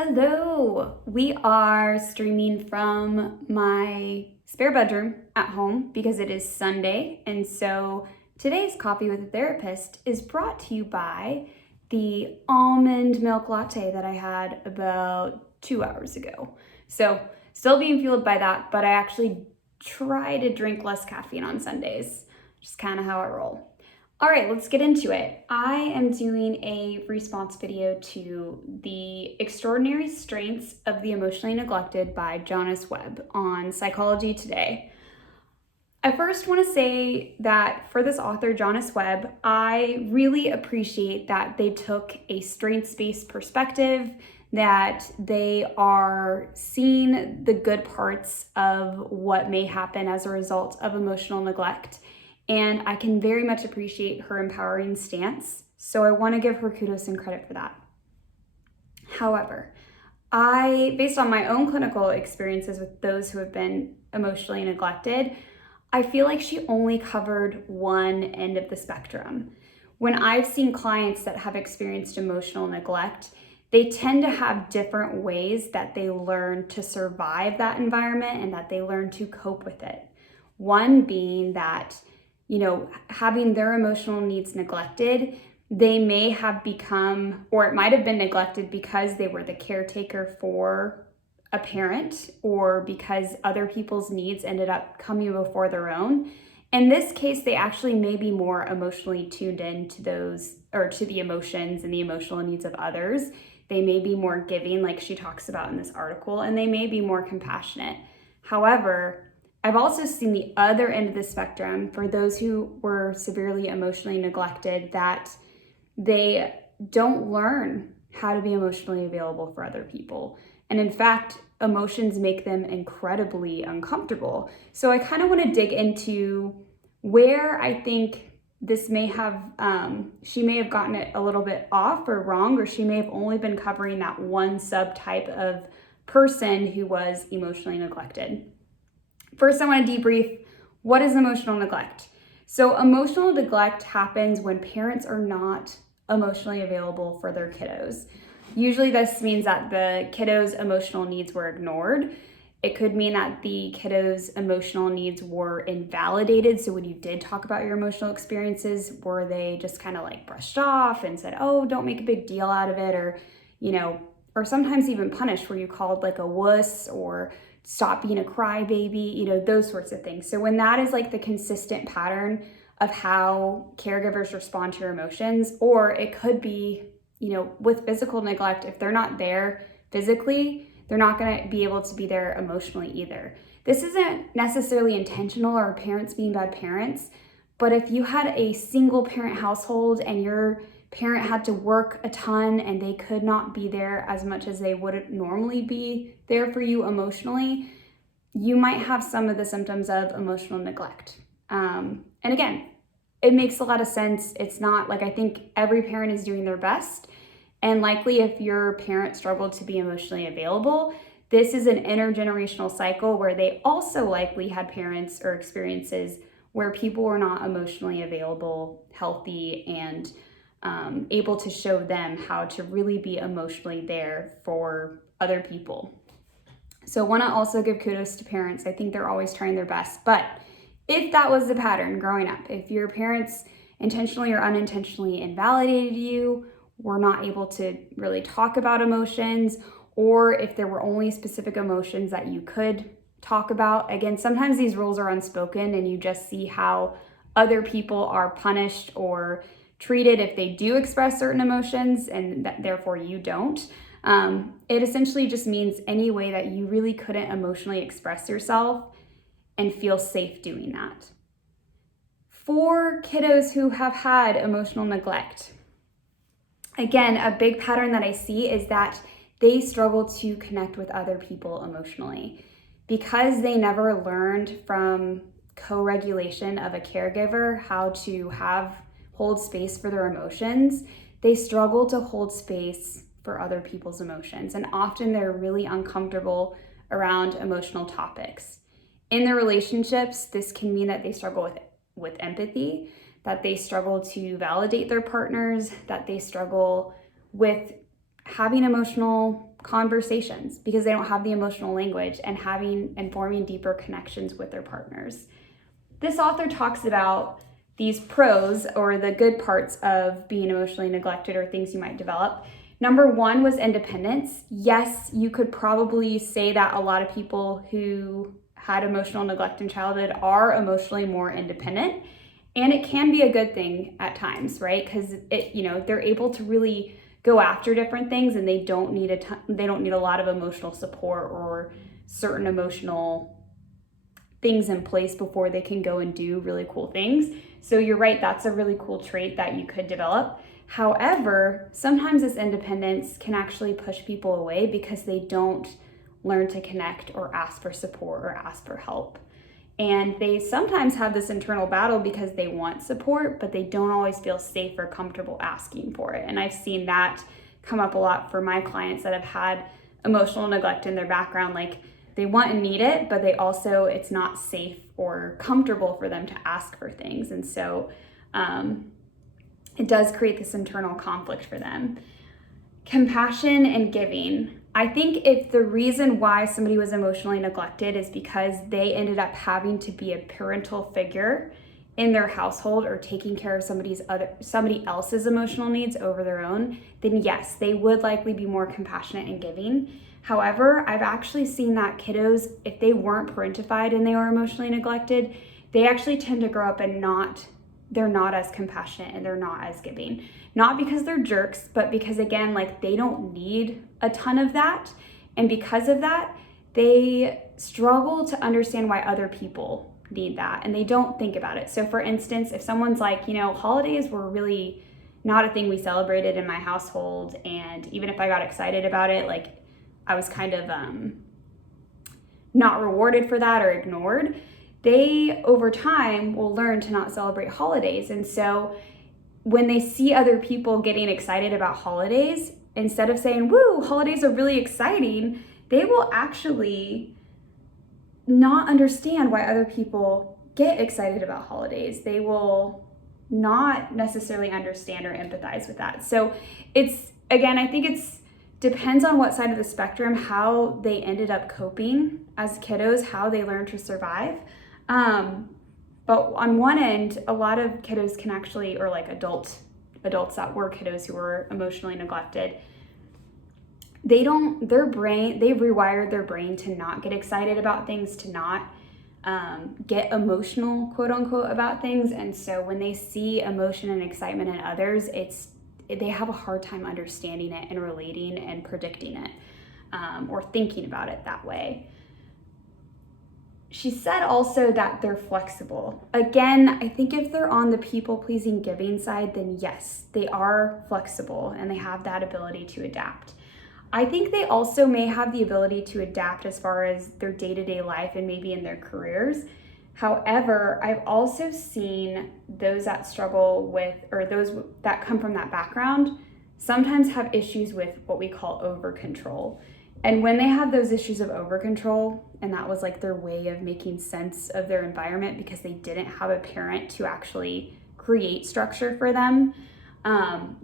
Hello! We are streaming from my spare bedroom at home because it is Sunday, and so today's Coffee with a Therapist is brought to you by the almond milk latte that I had about 2 hours ago. So, still being fueled by that, but I actually try to drink less caffeine on Sundays, just kind of how I roll. All right, let's get into it. I am doing a response video to The Extraordinary Strengths of the Emotionally Neglected by Jonas Webb on Psychology Today. I first want to say that for this author, Jonas Webb, I really appreciate that they took a strengths-based perspective, that they are seeing the good parts of what may happen as a result of emotional neglect. And I can very much appreciate her empowering stance. So I want to give her kudos and credit for that. However, based on my own clinical experiences with those who have been emotionally neglected, I feel like she only covered one end of the spectrum. When I've seen clients that have experienced emotional neglect, they tend to have different ways that they learn to survive that environment and that they learn to cope with it. One being that having their emotional needs neglected, they may have become, or it might have been neglected because they were the caretaker for a parent or because other people's needs ended up coming before their own. In this case, they actually may be more emotionally tuned in to the emotions and the emotional needs of others. They may be more giving, like she talks about in this article, and they may be more compassionate. However, I've also seen the other end of the spectrum for those who were severely emotionally neglected, that they don't learn how to be emotionally available for other people. And in fact, emotions make them incredibly uncomfortable. So I kind of want to dig into where I think this may have, she may have gotten it a little bit off or wrong, or she may have only been covering that one subtype of person who was emotionally neglected. First, I want to debrief, what is emotional neglect? So emotional neglect happens when parents are not emotionally available for their kiddos. Usually this means that the kiddos' emotional needs were ignored. It could mean that the kiddos' emotional needs were invalidated. So when you did talk about your emotional experiences, were they just kind of like brushed off and said, oh, don't make a big deal out of it, or sometimes even punished, where you called like a wuss or stop being a crybaby, those sorts of things. So when that is like the consistent pattern of how caregivers respond to your emotions, or it could be, with physical neglect, if they're not there physically, they're not going to be able to be there emotionally either. This isn't necessarily intentional or parents being bad parents, but if you had a single parent household and your parent had to work a ton and they could not be there as much as they would normally be there for you emotionally, you might have some of the symptoms of emotional neglect. And again, it makes a lot of sense. It's not like, I think every parent is doing their best. And likely if your parent struggled to be emotionally available, this is an intergenerational cycle where they also likely had parents or experiences where people were not emotionally available, healthy, and able to show them how to really be emotionally there for other people. So I want to also give kudos to parents. I think they're always trying their best. But if that was the pattern growing up, if your parents intentionally or unintentionally invalidated you, were not able to really talk about emotions, or if there were only specific emotions that you could talk about, again, sometimes these rules are unspoken and you just see how other people are punished or treated if they do express certain emotions, and that therefore you don't. It essentially just means any way that you really couldn't emotionally express yourself and feel safe doing that. For kiddos who have had emotional neglect, again, a big pattern that I see is that they struggle to connect with other people emotionally because they never learned from co-regulation of a caregiver how to hold space for their emotions. They struggle to hold space for other people's emotions, and often they're really uncomfortable around emotional topics. In their relationships, this can mean that they struggle with empathy, that they struggle to validate their partners, that they struggle with having emotional conversations because they don't have the emotional language and forming deeper connections with their partners. This author talks about these pros or the good parts of being emotionally neglected or things you might develop. Number one was independence. Yes, you could probably say that a lot of people who had emotional neglect in childhood are emotionally more independent, and it can be a good thing at times, right? Because they're able to really go after different things, and they don't need a lot of emotional support or certain emotional things in place before they can go and do really cool things. So you're right, that's a really cool trait that you could develop. However, sometimes this independence can actually push people away because they don't learn to connect or ask for support or ask for help. And they sometimes have this internal battle because they want support, but they don't always feel safe or comfortable asking for it. And I've seen that come up a lot for my clients that have had emotional neglect in their background. Like, they want and need it, but it's not safe or comfortable for them to ask for things. And so it does create this internal conflict for them. Compassion and giving. I think if the reason why somebody was emotionally neglected is because they ended up having to be a parental figure in their household or taking care of somebody else's emotional needs over their own, then yes, they would likely be more compassionate and giving. However, I've actually seen that kiddos, if they weren't parentified and they were emotionally neglected, they actually tend to grow up and they're not as compassionate and they're not as giving. Not because they're jerks, but because, again, like, they don't need a ton of that. And because of that, they struggle to understand why other people need that, and they don't think about it. So for instance, if someone's like, holidays were really not a thing we celebrated in my household, and even if I got excited about it, like, I was kind of not rewarded for that or ignored, they over time will learn to not celebrate holidays. And so when they see other people getting excited about holidays, instead of saying, woo, holidays are really exciting, they will actually not understand why other people get excited about holidays. They will not necessarily understand or empathize with that. So I think it's depends on what side of the spectrum, how they ended up coping as kiddos, how they learned to survive. But on one end, a lot of kiddos can actually, or like adults that were kiddos who were emotionally neglected, they've rewired their brain to not get excited about things, to not get emotional, quote unquote, about things. And so when they see emotion and excitement in others, they have a hard time understanding it and relating and predicting it, or thinking about it that way. She said also that they're flexible. Again, I think if they're on the people-pleasing giving side, then yes, they are flexible and they have that ability to adapt. I think they also may have the ability to adapt as far as their day-to-day life and maybe in their careers. However, I've also seen those that struggle with, or those that come from that background, sometimes have issues with what we call over-control. And when they have those issues of over-control, and that was like their way of making sense of their environment because they didn't have a parent to actually create structure for them,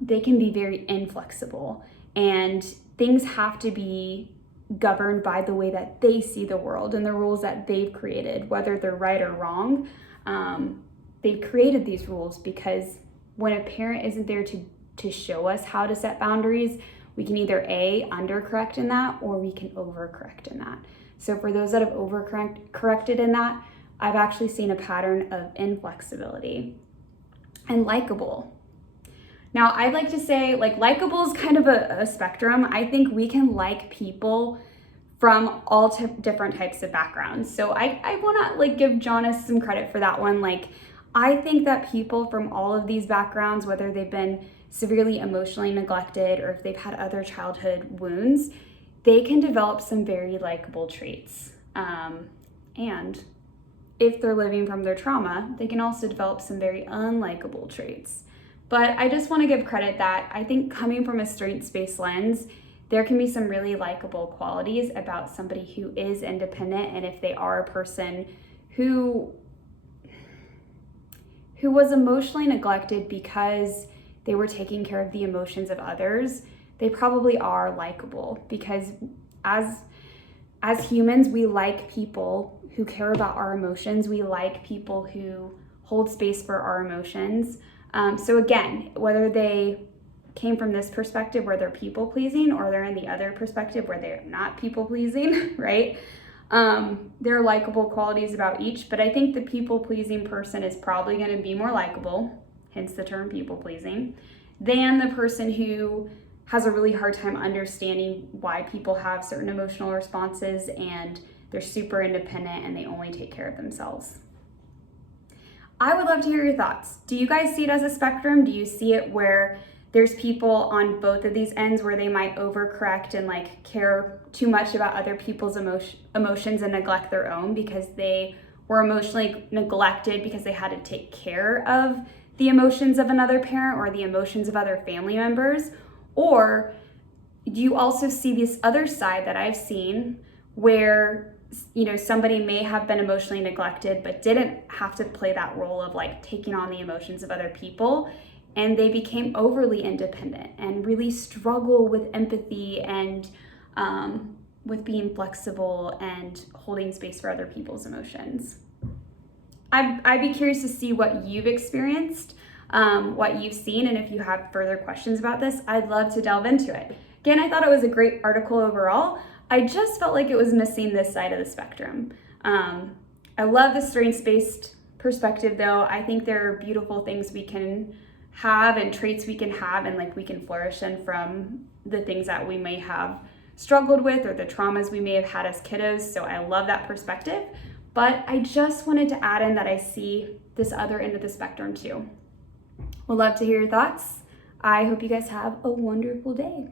they can be very inflexible. And things have to be governed by the way that they see the world and the rules that they've created, whether they're right or wrong. They've created these rules because when a parent isn't there to show us how to set boundaries, we can either A, undercorrect in that, or we can overcorrect in that. So for those that have overcorrected in that, I've actually seen a pattern of inflexibility. And likable. Now, I'd like to say, like, likable is kind of a spectrum. I think we can like people from all different types of backgrounds. So I want to give Jonas some credit for that one. Like, I think that people from all of these backgrounds, whether they've been severely emotionally neglected or if they've had other childhood wounds, they can develop some very likable traits. And if they're living from their trauma, they can also develop some very unlikable traits. But I just want to give credit that I think coming from a strengths-based lens, there can be some really likable qualities about somebody who is independent, and if they are a person who was emotionally neglected because they were taking care of the emotions of others, they probably are likable, because as humans, we like people who care about our emotions. We like people who hold space for our emotions. So again, whether they came from this perspective where they're people pleasing, or they're in the other perspective where they're not people pleasing, right? There are likable qualities about each, but I think the people pleasing person is probably going to be more likable, hence the term people pleasing, than the person who has a really hard time understanding why people have certain emotional responses and they're super independent and they only take care of themselves. I would love to hear your thoughts. Do you guys see it as a spectrum? Do you see it where there's people on both of these ends where they might overcorrect and like care too much about other people's emotions and neglect their own because they were emotionally neglected because they had to take care of the emotions of another parent or the emotions of other family members? Or do you also see this other side that I've seen where, you know, somebody may have been emotionally neglected but didn't have to play that role of like taking on the emotions of other people, and they became overly independent and really struggle with empathy and with being flexible and holding space for other people's emotions? I'd be curious to see what you've experienced, what you've seen, and if you have further questions about this, I'd love to delve into it. Again, I thought it was a great article overall. I just felt like it was missing this side of the spectrum. I love the strengths-based perspective though. I think there are beautiful things we can have and traits we can have and like we can flourish in from the things that we may have struggled with or the traumas we may have had as kiddos. So I love that perspective, but I just wanted to add in that I see this other end of the spectrum too. Would love to hear your thoughts. I hope you guys have a wonderful day.